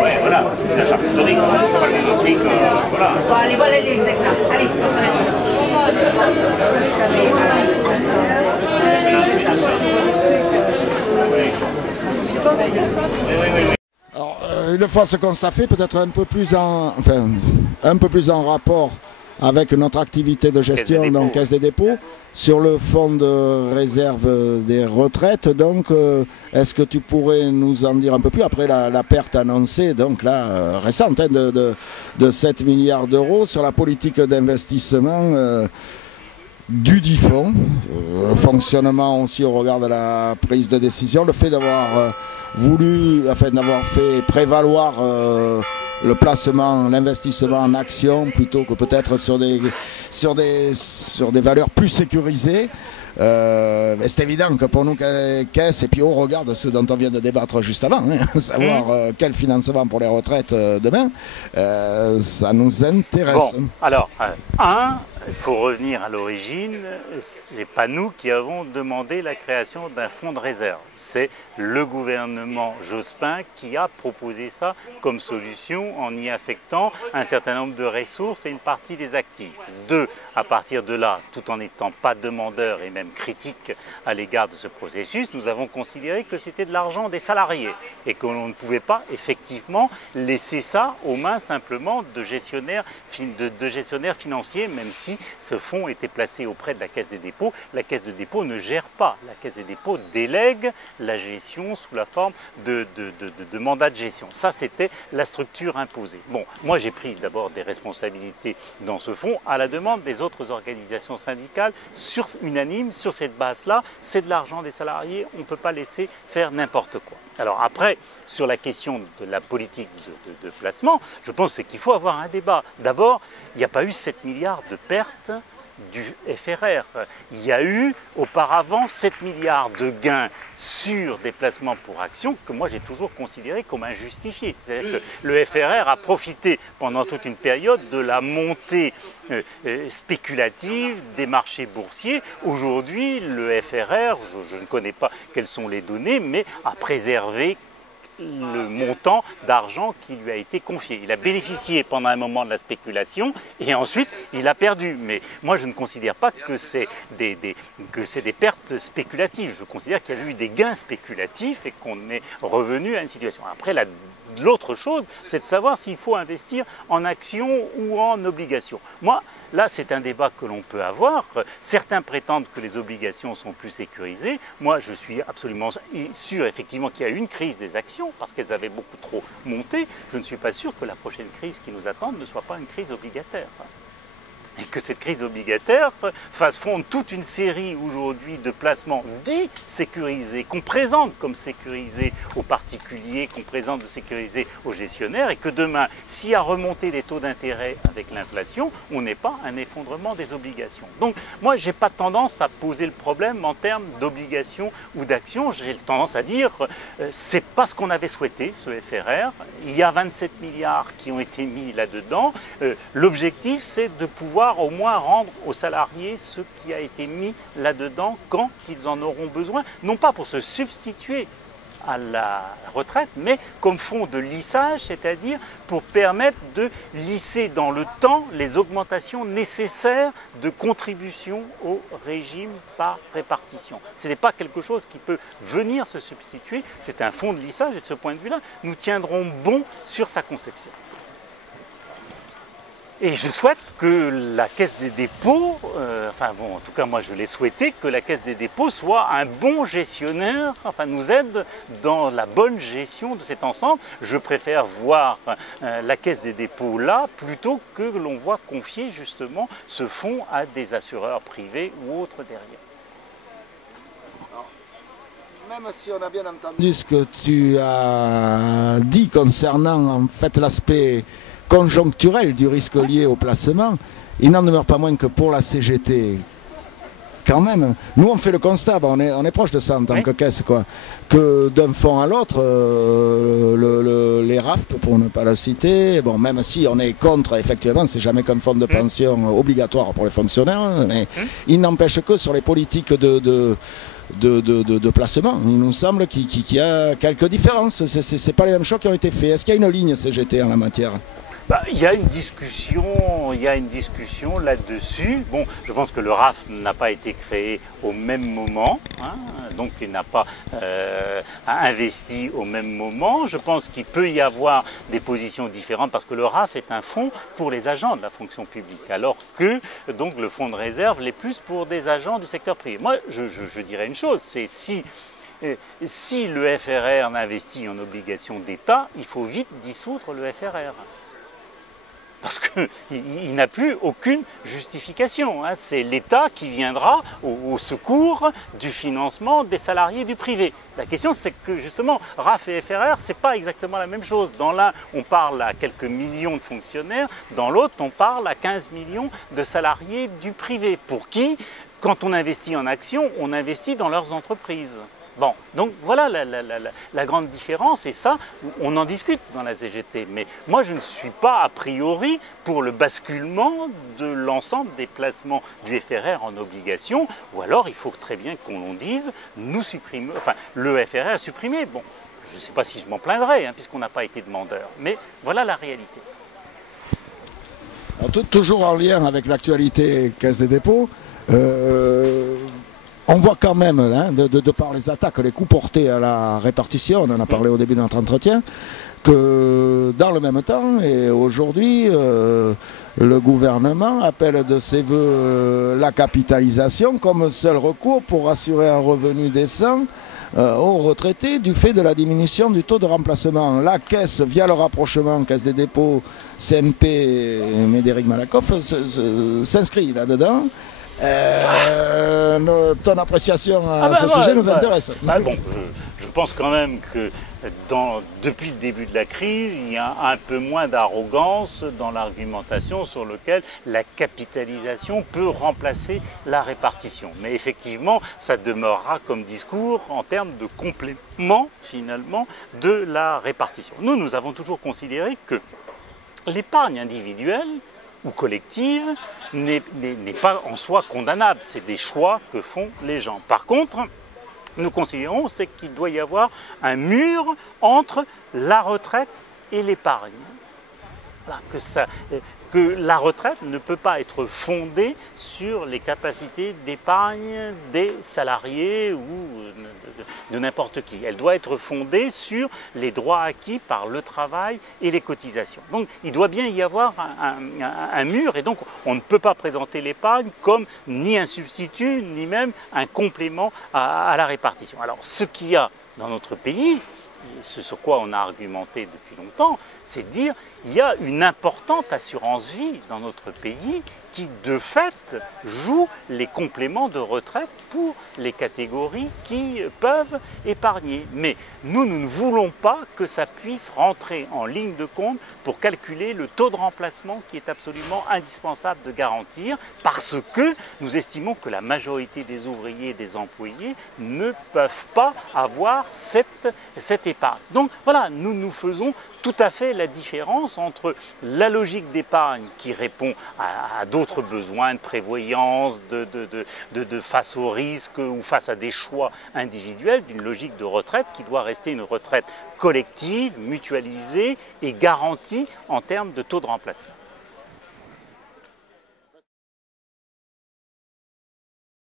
Ouais, voilà, c'est la charcuterie, c'est pas le même prix que, voilà. Bon, allez, voilà les exemples. Allez, on s'arrête. Alors, une fois ce constat fait, peut-être un peu plus en rapport avec notre activité de gestion dans Caisse des dépôts, sur le fonds de réserve des retraites. Donc, est-ce que tu pourrais nous en dire un peu plus après la perte annoncée, donc là, récente, hein, de 7 milliards d'euros sur la politique d'investissement du dit fonds, le fonctionnement aussi au regard de la prise de décision, le fait d'avoir d'avoir fait prévaloir le placement, l'investissement en actions plutôt que peut-être sur des valeurs plus sécurisées. C'est évident que pour nous, Caisse, et puis au regard de ce dont on vient de débattre juste avant, hein, savoir quel financement pour les retraites demain, ça nous intéresse. Bon, alors, il faut revenir à l'origine, ce n'est pas nous qui avons demandé la création d'un fonds de réserve. C'est le gouvernement Jospin qui a proposé ça comme solution en y affectant un certain nombre de ressources et une partie des actifs. À partir de là, tout en n'étant pas demandeurs et même critiques à l'égard de ce processus, nous avons considéré que c'était de l'argent des salariés et que l'on ne pouvait pas effectivement laisser ça aux mains simplement de gestionnaires financiers, même si ce fonds était placé auprès de la Caisse des dépôts. La Caisse des dépôts ne gère pas. La Caisse des dépôts délègue la gestion sous la forme de mandat de gestion. Ça, c'était la structure imposée. Bon, moi, j'ai pris d'abord des responsabilités dans ce fonds à la demande des autres organisations syndicales unanimes sur cette base-là. C'est de l'argent des salariés, on ne peut pas laisser faire n'importe quoi. Alors après, sur la question de la politique de placement, je pense qu'il faut avoir un débat. D'abord, il n'y a pas eu 7 milliards de pertes du FRR. Il y a eu auparavant 7 milliards de gains sur des placements pour actions que moi j'ai toujours considéré comme injustifiés. C'est-à-dire que le FRR a profité pendant toute une période de la montée spéculative des marchés boursiers. Aujourd'hui, le FRR, je ne connais pas quelles sont les données, mais a préservé le montant d'argent qui lui a été confié. Il a bénéficié pendant un moment de la spéculation et ensuite il a perdu. Mais moi je ne considère pas que c'est des pertes spéculatives. Je considère qu'il y a eu des gains spéculatifs et qu'on est revenu à une situation. Après, l'autre chose, c'est de savoir s'il faut investir en actions ou en obligations. Moi, là, c'est un débat que l'on peut avoir. Certains prétendent que les obligations sont plus sécurisées. Moi, je suis absolument sûr, effectivement, qu'il y a eu une crise des actions parce qu'elles avaient beaucoup trop monté. Je ne suis pas sûr que la prochaine crise qui nous attend ne soit pas une crise obligataire. Et que cette crise obligataire fasse fondre toute une série aujourd'hui de placements dits sécurisés, qu'on présente comme sécurisés aux particuliers, qu'on présente de sécurisés aux gestionnaires, et que demain, s'il y a remontée des taux d'intérêt avec l'inflation, on n'ait pas un effondrement des obligations. Donc moi, je n'ai pas tendance à poser le problème en termes d'obligations ou d'actions. J'ai tendance à dire, c'est pas ce qu'on avait souhaité, ce FRR. Il y a 27 milliards qui ont été mis là-dedans. L'objectif, c'est de pouvoir au moins rendre aux salariés ce qui a été mis là-dedans quand ils en auront besoin, non pas pour se substituer à la retraite, mais comme fonds de lissage, c'est-à-dire pour permettre de lisser dans le temps les augmentations nécessaires de contribution au régime par répartition. Ce n'est pas quelque chose qui peut venir se substituer, c'est un fonds de lissage et de ce point de vue-là, nous tiendrons bon sur sa conception. Et je souhaite que la Caisse des dépôts, en tout cas moi je l'ai souhaité, que la Caisse des dépôts soit un bon gestionnaire, nous aide dans la bonne gestion de cet ensemble. Je préfère voir la Caisse des dépôts là, plutôt que l'on voit confier justement ce fonds à des assureurs privés ou autres derrière. Même si on a bien entendu ce que tu as dit concernant en fait l'aspect conjoncturel du risque lié au placement, il n'en demeure pas moins que pour la CGT, quand même, nous on fait le constat, on est proche de ça en tant que caisse, que d'un fonds à l'autre, les RAFP, pour ne pas le citer, même si on est contre, effectivement, c'est jamais qu'un fonds de pension obligatoire pour les fonctionnaires, mais il n'empêche que sur les politiques de placement. Il nous semble qu'il y a quelques différences. Ce n'est pas les mêmes choix qui ont été faits. Est-ce qu'il y a une ligne CGT en la matière? Il y a une discussion là-dessus. Bon, je pense que le RAF n'a pas été créé au même moment, hein, donc il n'a pas investi au même moment. Je pense qu'il peut y avoir des positions différentes parce que le RAF est un fonds pour les agents de la fonction publique, alors que donc le fonds de réserve l'est plus pour des agents du secteur privé. Moi, je dirais une chose, c'est si le FRR n'investit en obligations d'État, il faut vite dissoudre le FRR. Parce qu'il n'a plus aucune justification. Hein. C'est l'État qui viendra au secours du financement des salariés du privé. La question, c'est que justement, RAF et FRR, ce n'est pas exactement la même chose. Dans l'un, on parle à quelques millions de fonctionnaires, dans l'autre, on parle à 15 millions de salariés du privé. Pour qui, quand on investit en actions, on investit dans leurs entreprises. Bon, donc voilà la grande différence, et ça, on en discute dans la CGT. Mais moi, je ne suis pas a priori pour le basculement de l'ensemble des placements du FRR en obligations, ou alors il faut très bien qu'on dise, nous supprimons, enfin, le FRR est supprimé. Bon, je ne sais pas si je m'en plaindrai, hein, puisqu'on n'a pas été demandeur, mais voilà la réalité. Alors, toujours en lien avec l'actualité Caisse des dépôts, on voit quand même, hein, de par les attaques, les coups portés à la répartition, on en a parlé au début de notre entretien, que dans le même temps, et aujourd'hui, le gouvernement appelle de ses voeux la capitalisation comme seul recours pour assurer un revenu décent aux retraités du fait de la diminution du taux de remplacement. La Caisse, via le rapprochement Caisse des dépôts, CNP et Médéric Malakoff, s'inscrit là-dedans. Ton appréciation à ce sujet nous intéresse. Bon, je pense quand même que depuis le début de la crise, il y a un peu moins d'arrogance dans l'argumentation sur laquelle la capitalisation peut remplacer la répartition. Mais effectivement, ça demeurera comme discours en termes de complément, finalement, de la répartition. Nous avons toujours considéré que l'épargne individuelle ou collective n'est pas en soi condamnable. C'est des choix que font les gens. Par contre, nous considérons qu'il doit y avoir un mur entre la retraite et l'épargne. Voilà, que la retraite ne peut pas être fondée sur les capacités d'épargne des salariés ou de n'importe qui. Elle doit être fondée sur les droits acquis par le travail et les cotisations. Donc il doit bien y avoir un mur, et donc on ne peut pas présenter l'épargne comme ni un substitut, ni même un complément à la répartition. Alors ce qu'il y a dans notre pays, ce sur quoi on a argumenté depuis longtemps, c'est de dire qu'il y a une importante assurance vie dans notre pays qui, de fait, joue les compléments de retraite pour les catégories qui peuvent épargner. Mais nous ne voulons pas que ça puisse rentrer en ligne de compte pour calculer le taux de remplacement qui est absolument indispensable de garantir, parce que nous estimons que la majorité des ouvriers et des employés ne peuvent pas avoir cette épargne. Donc voilà, nous faisons tout à fait la différence entre la logique d'épargne qui répond à d'autres besoins de prévoyance, de face au risque ou face à des choix individuels, d'une logique de retraite qui doit rester une retraite collective, mutualisée et garantie en termes de taux de remplacement.